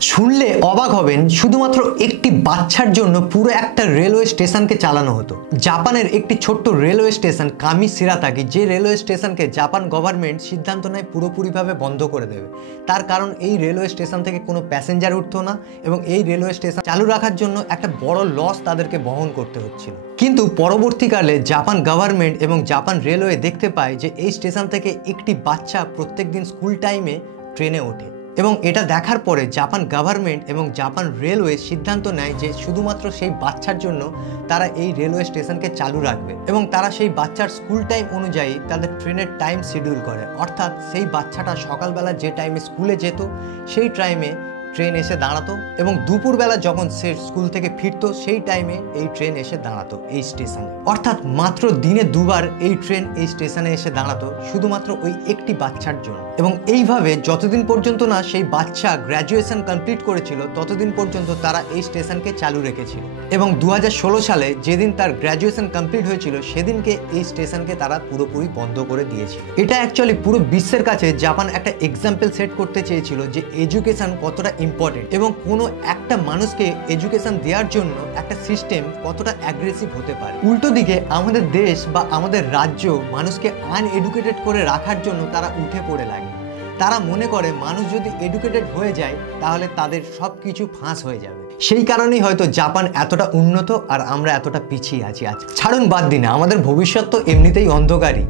শুনলে অবাক হবেন, শুধুমাত্র একটি বাচ্চার জন্য পুরো একটা রেলওয়ে স্টেশনকে চালানো হতো। জাপানের একটি ছোট্ট রেলওয়ে স্টেশন কামিশিরাতাকি, যে রেলওয়ে স্টেশনকে জাপান গভর্নমেন্ট সিদ্ধান্ত নেয় পুরোপুরিভাবে বন্ধ করে দেবে। তার কারণ এই রেলওয়ে স্টেশন থেকে কোনো প্যাসেঞ্জার উঠতো না এবং এই রেলওয়ে স্টেশন চালু রাখার জন্য একটা বড় লস তাদেরকে বহন করতে হচ্ছিল। কিন্তু পরবর্তীকালে জাপান গভর্নমেন্ট এবং জাপান রেলওয়ে দেখতে পায় যে এই স্টেশন থেকে একটি বাচ্চা প্রত্যেকদিন স্কুল টাইমে ট্রেনে ওঠে এবং এটা দেখার পরে জাপান গভর্নমেন্ট এবং জাপান রেলওয়ে সিদ্ধান্ত নেয় যে শুধুমাত্র সেই বাচ্চার জন্য তারা এই রেলওয়ে স্টেশনকে চালু রাখবে এবং তারা সেই বাচ্চার স্কুল টাইম অনুযায়ী তাদের ট্রেনের টাইম শিডিউল করে। অর্থাৎ সেই বাচ্চাটা সকালবেলা যে টাইমে স্কুলে যেত সেই টাইমে ট্রেন এসে দাঁড়াতো এবং দুপুরবেলা যখন সে স্কুল থেকে ফিরতো সেই টাইমে এই ট্রেন এসে দাঁড়াতো এই স্টেশনে। অর্থাৎ মাত্র দিনে দুবার এই ট্রেন এই স্টেশনে এসে দাঁড়াতো শুধুমাত্র ওই একটি বাচ্চার জন্য। এবং এইভাবে যতদিন পর্যন্ত না সেই বাচ্চা গ্র্যাজুয়েশন কমপ্লিট করেছিল ততদিন পর্যন্ত তারা এই স্টেশনকে চালু রেখেছিল। এবং 2016 সালে যেদিন তার গ্র্যাজুয়েশন কমপ্লিট হয়েছিল সেদিনকে এই স্টেশনকে তারা পুরোপুরি বন্ধ করে দিয়েছিল। এটা অ্যাকচুয়ালি পুরো বিশ্বের কাছে জাপান একটা এক্সাম্পল সেট করতে চেয়েছিল যে এডুকেশন কতটা ইম্পর্টেন্ট এবং কোনো একটা মানুষকে এডুকেশন দেওয়ার জন্য একটা সিস্টেম কতটা অ্যাগ্রেসিভ হতে পারে। উল্টো দিকে আমাদের দেশ বা আমাদের রাজ্য মানুষকে আনএডুকেটেড করে রাখার জন্য তারা উঠে পড়ে লাগে। তারা মনে করে মানুষ যদি এডুকেটেড হয়ে যায় তাহলে তাদের সব কিছু ফাঁস হয়ে যাবে। সেই কারণেই হয়তো জাপান এতটা উন্নত আর আমরা এতটা পিছিয়ে আছি। আজ ছাড়ুন, বাদ দিন, আমাদের ভবিষ্যৎ তো এমনিতেই অন্ধকারই।